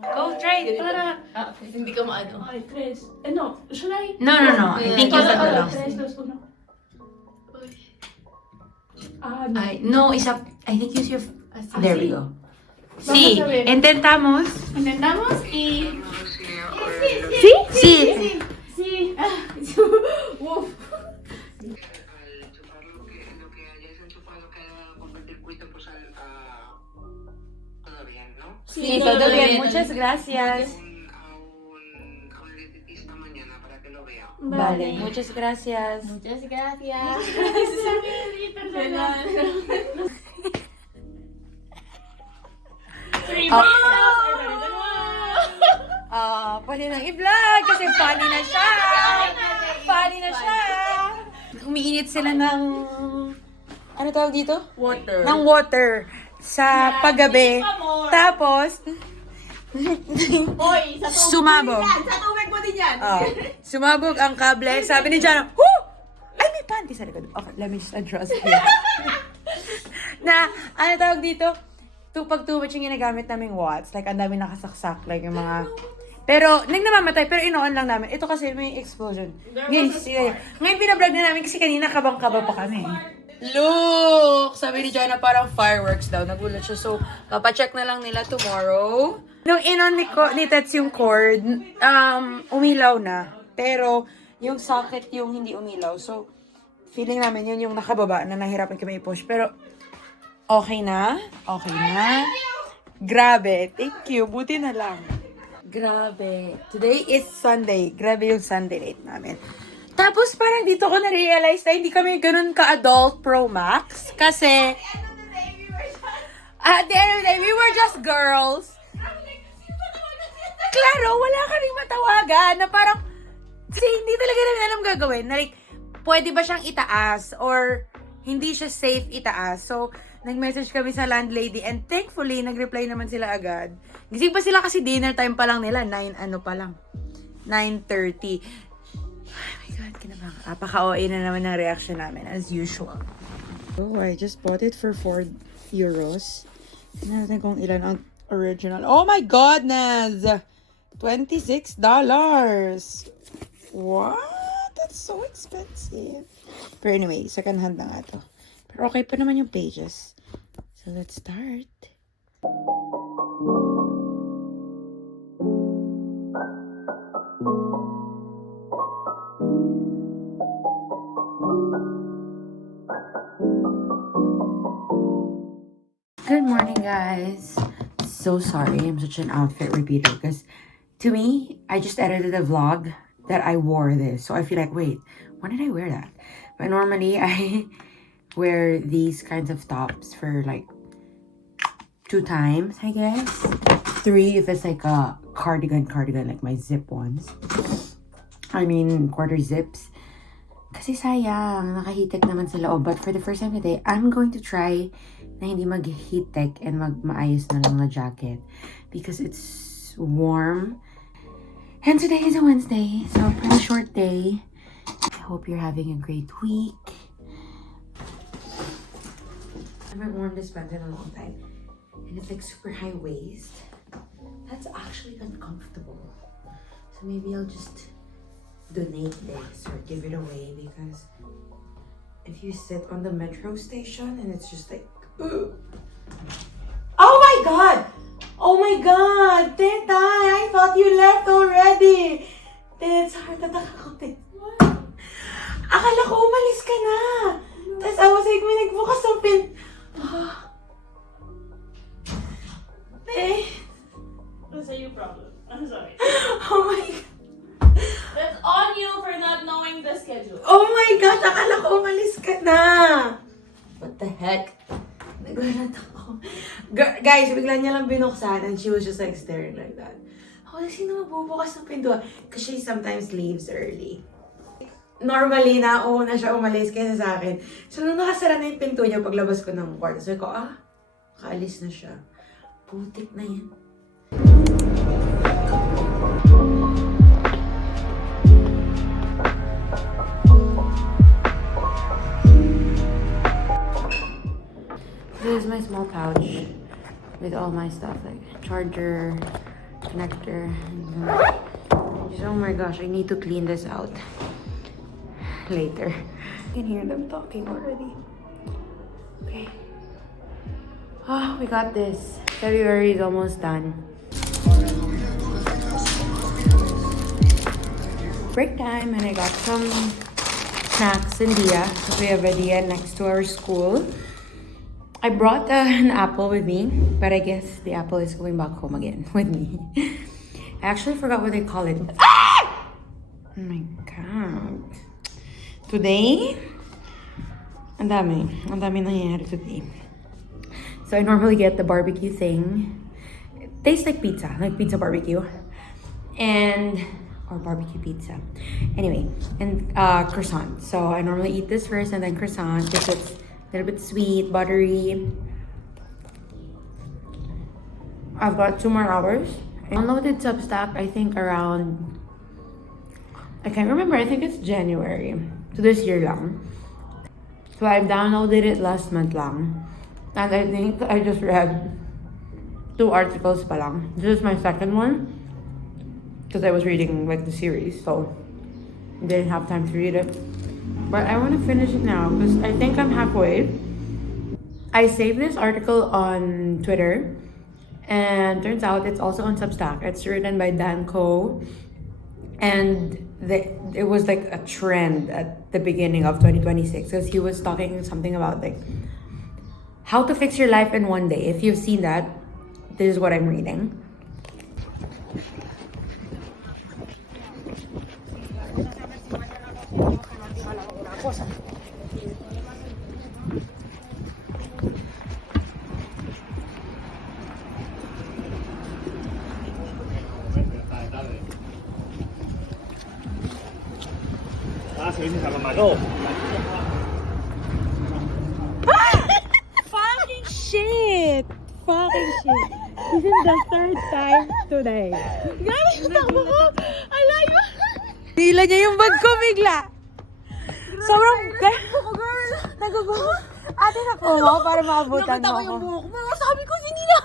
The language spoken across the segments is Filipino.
Go, try it. Para... Okay. Hindi ka maano. Okay, tres. No, should I? No. I think you said lang. Tres, dos, uno. No. No, isa... I think use your... There we go. Vamos Sí, a ver. intentamos. Intentamos y... Sí? Sí. Sí. Uf. Al chupar lo que hayáis enchufado que haya con el circuito, pues todo bien, ¿no? Sí, todo bien. Muchas gracias. A un electricista mañana para que lo vea. Vale, muchas gracias. Muchas gracias. Pwede nang i-vlog kasi funny na siya. Funny na siya. Umiinit sila ng... Ano tawag dito? Water. Ng water sa paggabi. Tapos, Hoy, sa tubig sumabog. yan. Sa tubig mo din yan. Sumabog ang kable. Sabi ni Jana, "Whoo! Ay, may panty sa likod." Okay, let me just address here. Na, ano tawag dito? Pag too much yung ginagamit naming watts. Like, ang dami nakasaksak. Like, yung mga... Pero, namamatay. Pero inoon lang namin. Ito kasi may explosion. Ngayon pinablog na namin kasi kanina kabang-kaba pa kami. Look! Sabi ni Jana parang fireworks daw. Nagulat siya. So, papacheck na lang nila tomorrow. Nung inon ni Tets yung cord, umilaw na. Pero, yung socket yung hindi umilaw. So, feeling namin yun yung nakababa na nahirapan kami i-push. Pero, okay na. Okay na. Grabe. Thank you. Buti na lang. Grabe. Today is Sunday. Grabe yung Sunday night namin. Tapos parang dito ko na-realize na hindi kami ganun ka-adult Pro Max. Kasi, at the end of the day, we were just girls. Klaro, wala kaming matawagan na parang, kasi hindi talaga namin alam gagawin. Na like, pwede ba siyang itaas or hindi siya safe itaas. So, nag-message kami sa landlady and thankfully, nag-reply naman sila agad. Gising pa sila kasi dinner time pa lang nila. 9:30. Oh my God, kinabang. Apaka-OA na naman ang reaction namin as usual. Oh, I just bought it for 4 euros. Tignan natin kung ilan ang original. Oh my goodness! $26. What? That's so expensive. Pero anyway, second hand na nga to. Pero okay pa naman yung pages. So let's start. Good morning, guys. So sorry, I'm such an outfit repeater because to me, I just edited a vlog that I wore this. So I feel like, wait, when did I wear that? But normally, I wear these kinds of tops for like 2 times, I guess. 3 if it's like a cardigan, like my zip ones. I mean, quarter zips. Kasi sayang, nakahitek naman sa loob. But for the first time today, I'm going to try na hindi mag-heat-tech and maayos na lang na jacket. Because it's warm. And today is a Wednesday, so a pretty short day. I hope you're having a great week. I haven't worn this pants in a long time. And it's like super high waist. That's actually uncomfortable. So maybe I'll just donate this or give it away because if you sit on the metro station and it's just like, ugh. Oh my God! Oh my God! Teta, I thought you left already! Teta, sorry, tataka ko, Teta. Akala ko umalis ka na! Tapos I was like, may nagbukas ng pin... That's a you problem. I'm sorry. Oh my God! That's on you for not knowing the schedule. Oh my God! Akala ko umalis ka na! What the heck? Nagulat ako. Guys, bigla niya lang binuksan and she was just like staring like that. Ako, sino mabubukas ng pintuan? Because she sometimes leaves early. Normally, nauna siya umalis kaysa sa akin. So, nung nakasara na yung pinto niya paglabas ko ng kwarto, sabi ko, kaalis na siya. Putik na yan. This is my small pouch with all my stuff, like charger, connector. Oh my gosh, I need to clean this out later. I can hear them talking already. Okay. Oh, we got this. February is almost done. Break time, and I got some snacks in Dia because we have a Dia next to our school. I brought an apple with me, but I guess the apple is going back home again with me. I actually forgot what they call it. Ah! Oh my god. Today, ang dami nangyayari today. So I normally get the barbecue thing. It tastes like pizza barbecue. Or barbecue pizza. Anyway, and croissant. So I normally eat this first and then croissant because it's a little bit sweet, buttery. I've got 2 more hours. I downloaded Substack, I think around, I can't remember, I think it's January. So this year lang. So I downloaded it last month lang. And I think I just read 2 articles pa lang. This is my second one. Because I was reading like the series, so I didn't have time to read it. But I want to finish it now because I think I'm halfway. I saved this article on Twitter, and turns out it's also on Substack. It's written by Dan Koh, and it was like a trend at the beginning of 2026 because he was talking something about like how to fix your life in one day. If you've seen that, this is what I'm reading. Fucking shit! This is the 3rd time today. Grabe yung takbo ko! Alayo! Hila niya yung bag ko bigla. Sobrang nagugulo. Ate na po mo para maabutan mo ako. Nakita ko yung buhok mo. Sabi ko, hindi na!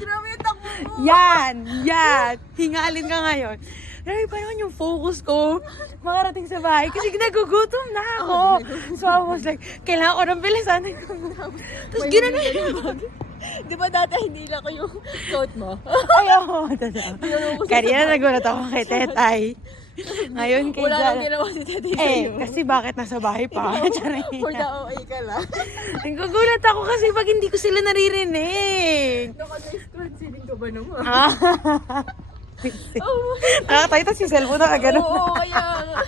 Grabe yung takbo mo. Yan. Hingalin ka ngayon. Grabe pa naman yung focus ko makarating sa bahay kasi nagugutom na ako. So I was like, kailangan ko ng bilisan. Tapos ginanon yung bag. Di ba dati hindi lang ko yung coat mo? Ayaw. Kanina nagulat ako kay Tetay. Ngayon kay Wala Jana. nang ginawa si Tati Eh, sa'yo. kasi bakit nasa bahay pa? For the OA ka lang. Nagugulat ako kasi pag hindi ko sila naririnig. Naka-screen ka ba naman? Nakatayo tas yung cellphone na kagano. Oo, kaya nga.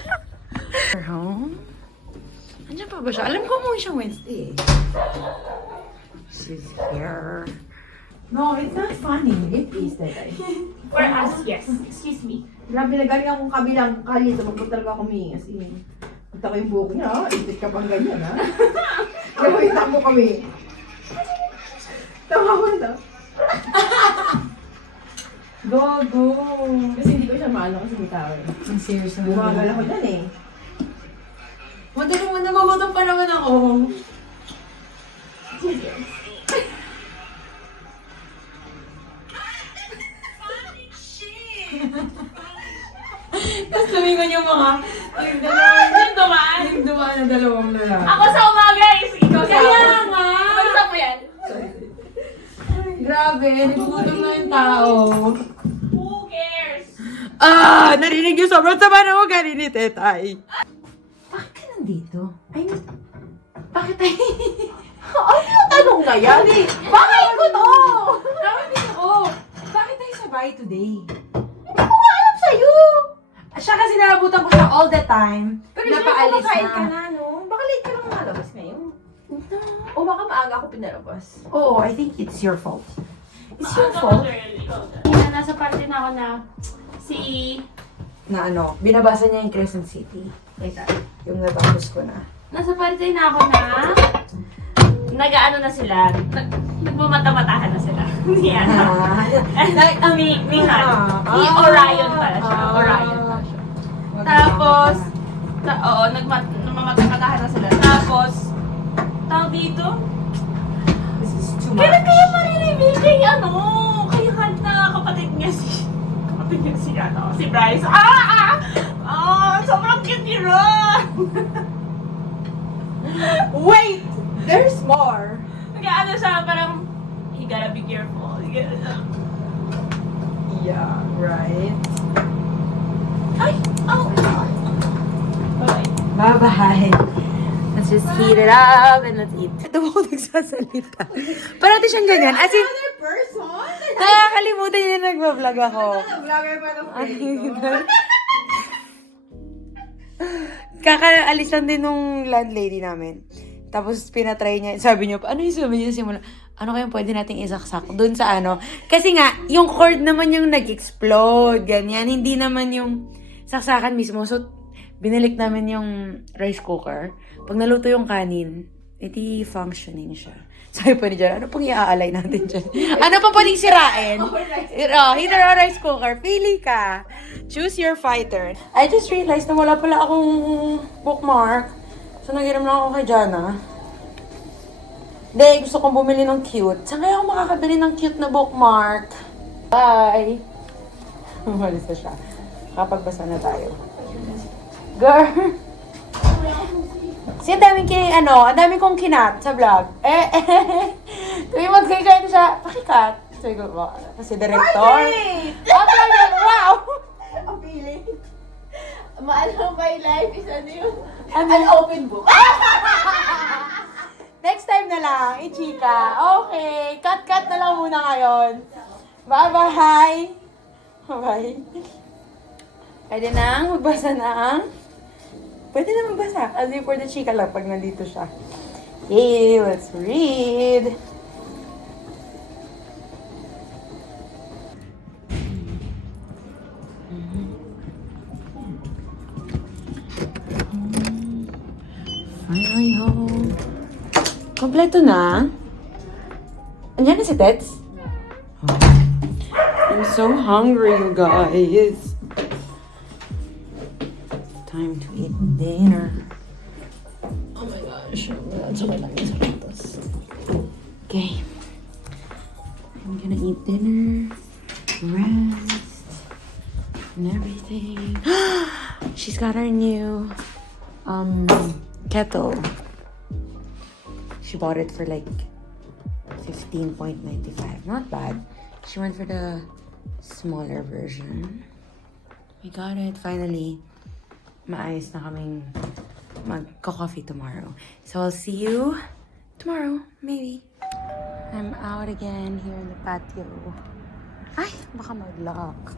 Her home? Andiyan pa ba siya? Alam ko umuwi siyang Wednesday. She's here. No, it's not funny. It is that I. For us, yes. Excuse me. Grabe na galing akong kabilang kalye. Tumagod talaga ako humingi. Kasi, kita ko yung buhok niya, ha? Itik ka bang ganyan, ha? Nakita mo kami. Tawa mo na. Gogo! Kasi hindi ko siya maano kasi may tao. Ang serious na Bumagal ako dyan, eh. Madali mo, nagugutom pa naman ako. Tapos lumingon yung mga, yung dumaan na dalawang lalaki. Ako sa umaga is ikaw sa Kaya umaga. nga! Basta mo yan. Grabe, nagugutom na yung tao. Who cares? Narinig yung sobrang sama na mo galing ni Tetay. Bakit ka nandito? Bakit ay... Ano yung tanong na yan? Bakit ko to? Narinig ako. Bakit tayo sa bahay today? Hindi ko nga alam sa'yo. Siya kasi naabutan ko siya all the time. Pero Napaalis kumakain na. ka na, no? Baka late ka lang malabas ngayon. O baka maaga ako pinalabas. Oo, I think it's your fault. It's your Maaga fault. ko early. Nasa party na ako na si... Na ano, binabasa niya yung Crescent City. Wait, yung natapos ko na. Nasa party na ako na... Nag-ano na sila. Nagmamata-matahan na sila. Ni ano. Ni Han. Ni Orion pala siya. Orion pala siya. Tapos... Oo, nagmamata-matahan na sila. Tapos... Tawag dito? This is too Kailan kaya marireveal kay ano? Kay Han na kapatid Yeah, right. Bye-bye. Let's just heat it up and let's eat. Ito mo nagsasalita. Parati siyang ganyan. As in, Person? nakakalimutan niya na nagbablog ako. Vlogger pa ng Kakaalis lang din nung landlady namin. Tapos pinatry niya, sabi niya, ano yung sabi niya sa simula? Ano kayang pwede nating isaksak dun sa ano? Kasi nga, yung cord naman yung nag-explode, ganyan. Hindi naman yung saksakan mismo. So, binalik namin yung rice cooker. Pag naluto yung kanin, edi functioning siya. Sabi pa ni Jan, ano pang i-aalay natin dyan? Ano pang pwedeng sirain? Heater or rice cooker, pili ka. Choose your fighter. I just realized na wala pala akong bookmark. So, nagiram lang ako kay Jana. Hindi, gusto kong bumili ng cute. Saan kaya ako makakabili ng cute na bookmark? Bye! Umalis na siya. Kapagbasa na tayo. Girl! Ang dami kong kinat sa vlog. Kung mag-kaya siya, pakikat. Sabi ko, kasi director. Wow! Ang feeling. Maalam by life is ano yun? An open book. Next time na lang, ichika. Okay, cut na lang muna ngayon. Bye-bye! Bye! Pwede na magbasa ng... Pwede na magbasa. As for the chika lang pag nandito siya. Okay, let's read. Finally home. Kompleto na? Andiyan na si Tets? Oh. I'm so hungry, you guys. Time to eat dinner. Oh my gosh. Okay. I'm gonna eat dinner, rest, and everything. She's got her new kettle. She bought it for like 15.95. Not bad. She went for the smaller version. We got it finally. Maayos na kaming magko-coffee tomorrow. So I'll see you tomorrow, maybe. I'm out again here in the patio. Ay, baka mag-lock.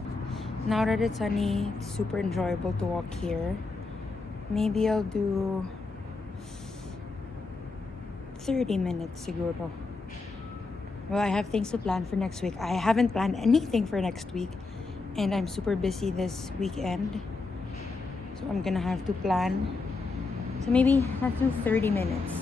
Now that it's sunny, it's super enjoyable to walk here. Maybe I'll do 30 minutes siguro. Well, I have things to plan for next week. I haven't planned anything for next week. And I'm super busy this weekend. So I'm gonna have to plan. So maybe let's do 30 minutes.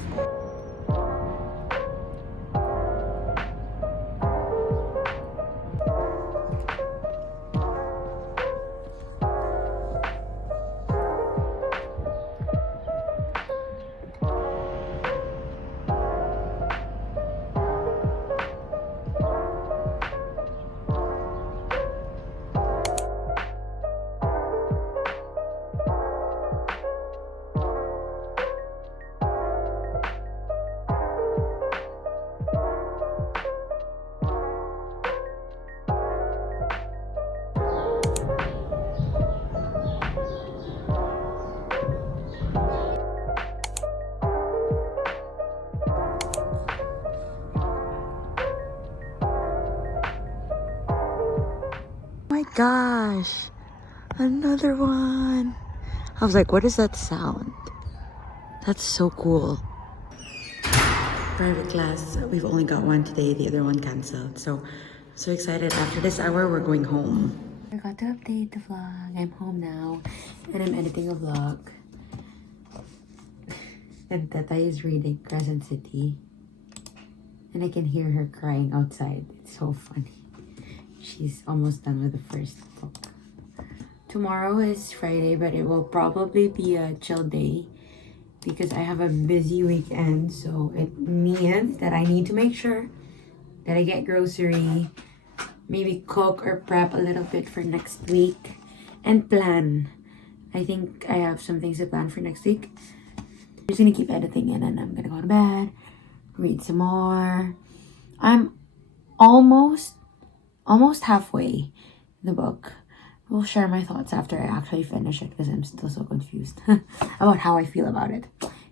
My gosh, another one. I was like, what is that sound? That's so cool. Private class, we've only got one today, the other one canceled. So excited. After this hour, we're going home. I forgot to update the vlog. I'm home now and I'm editing a vlog. And Tata is reading Crescent City. And I can hear her crying outside. It's so funny. She's almost done with the first book. Tomorrow is Friday, but it will probably be a chill day because I have a busy weekend. So it means that I need to make sure that I get grocery, maybe cook or prep a little bit for next week, and plan. I think I have some things to plan for next week. I'm just gonna keep editing and then I'm gonna go to bed, read some more. I'm almost almost halfway in the book. We'll share my thoughts after I actually finish it because I'm still so confused about how I feel about it.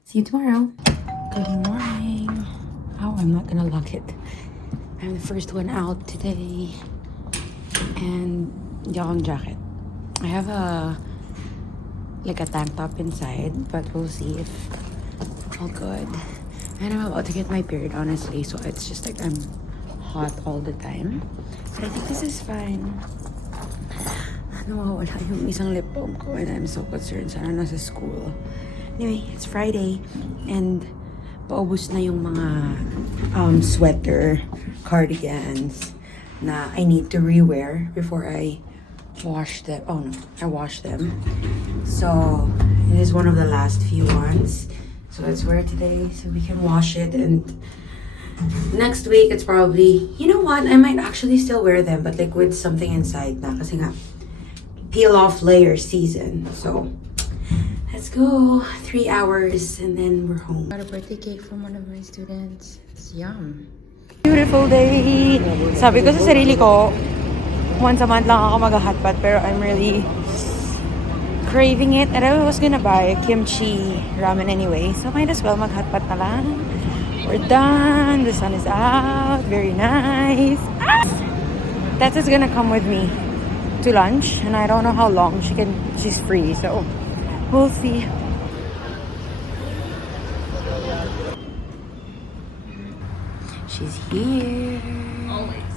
See you tomorrow. Good morning. Oh, I'm not gonna lock it. I'm the first one out today. And yung jacket. I have a tank top inside, but we'll see if all good. And I'm about to get my period, honestly, so it's just like I'm hot all the time. But I think this is fine. Nawawala yung isang lip balm ko and I'm so concerned. Sana nasa school. Anyway, it's Friday and paubos na yung mga sweater, cardigans na I need to rewear before I wash them. Oh no, I wash them. So it is one of the last few ones. So let's wear it today so we can wash it, and next week it's probably, you know what, I might actually still wear them but like with something inside na kasi nga peel off layer season. So let's go. 3 hours and then we're home. Got a birthday cake from one of my students. It's yum. Beautiful day. Sabi ko sa sarili ko, once a month lang ako mag-hotpot, pero I'm really craving it. And I was gonna buy kimchi ramen anyway, so might as well mag-hotpot na lang. We're done. The sun is out. Very nice. Tessa's gonna come with me to lunch, and I don't know how long she's free, so we'll see. She's here. Always.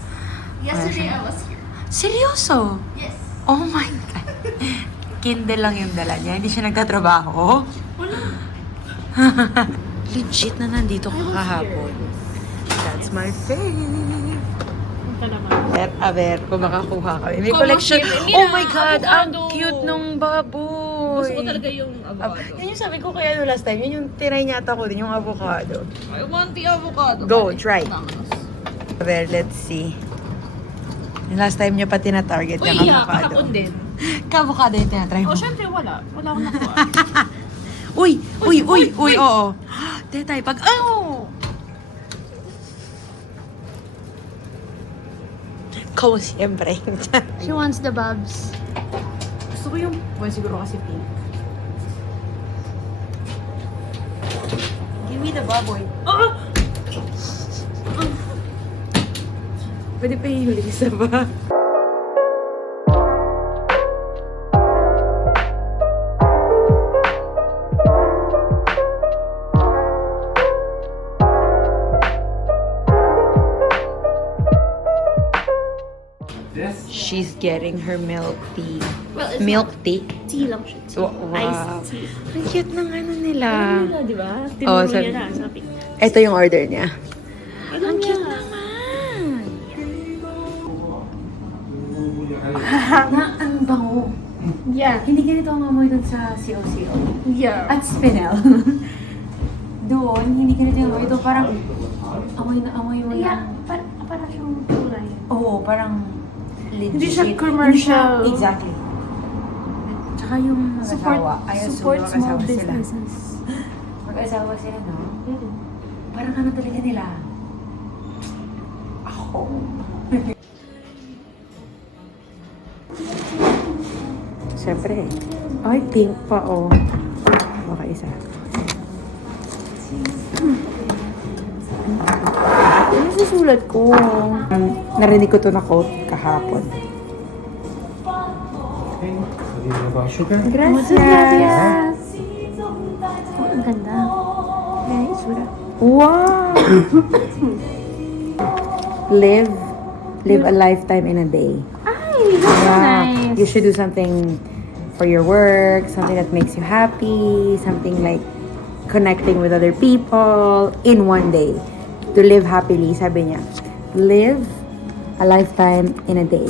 Yesterday I was here. Seryoso? Yes. Oh my God. Kindle lang yung dala niya. Hindi siya nagtatrabaho. Wala. Legit na nandito ka kahapon. That's my fave. A ver, kung makakuha kami. May collection. Oh my God, ang cute nung baboy. Gusto ko talaga yung avocado. Yan yung sabi ko kaya no last time. Yun yung tinry niya ko din, yung avocado. I want the avocado. Go, try. A ver, let's see. Yung last time niya pa tina-target yung avocado. Kahapon din. Ka-avocado yung tinatry mo. Oh, syempre wala. Wala akong nakuha. Uy, oo. Tetay, pag, oh! Como siyempre. She wants the bobs. Gusto ko yung, well, siguro kasi pink. Give me the baboy. Oh! Pwede pa yung isa ba? She's getting her milk tea. Well, it's Milk tea? tea lang siya. Wow. Iced tea. Ang cute ng ano nila. Wala, di ba? Oh, Tinuro sabi- niya na. Sabi. Ito yung order niya. Ang cute naman. Na, ang bango. Yeah. Hindi ganito ang amoy dun sa COCO. Yeah. At Spinel. Doon, hindi ganito yung amoy. Ito parang amoy na amoy mo Yeah. yung... Parang siyang kulay. Oo, parang legit. Hindi siya Hindi commercial. siya- exactly. Tsaka yung mag-asawa. I assume Support small mag-asawa sila. businesses. Mag-asawa sila, no? Parang ano talaga nila? Ako. Siyempre. Ay, pink pa, oh. Baka isa. Ano susulat ko? Narinig ko to na quote kahapon. Gracias! Oh, ang ganda. Wow! Live a lifetime in a day. Ay, that's nice. You should do something for your work, something that makes you happy, something like connecting with other people in one day. To live happily, sabi niya. Live a lifetime in a day.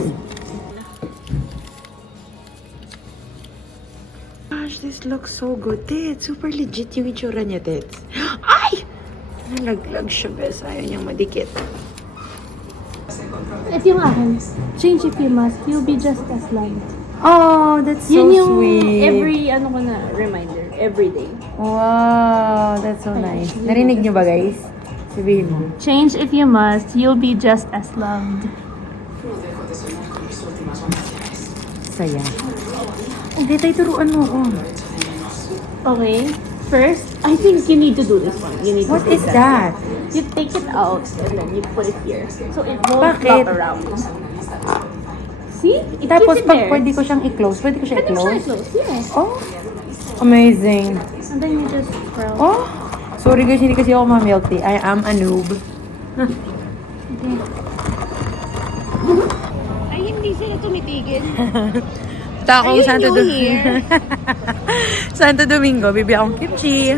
Gosh, this looks so good. Tits, super legit yung itsura niya, Tits. Ay! Nalaglag siya, bes. Ayaw niyang madikit. Ito yung akin. Change if you must. You'll be just as loved. Oh, that's so Yun yung sweet. every, ano ko na, reminder. Every day. Wow, that's so nice. Narinig niyo ba, guys? Sabihin mo. Change if you must. You'll be just as loved. Saya. Hindi tayo turuan mo ko. Okay. First, I think you need to do this one. You need to What do is that? You take it out and then you put it here. So it won't Bakit? flop around. See? It Tapos keeps it pag there. pwede ko siyang i-close, pwede ko siya Pwede mo siya i-close? i-close, yes. Oh, amazing. And then you just curl. Oh, sorry guys, hindi kasi ako ma-milk tea. I am a noob. Ay, hindi sila tumitigil. Takong Are you Santo new Domingo. here? Santo Domingo, bibi akong kimchi.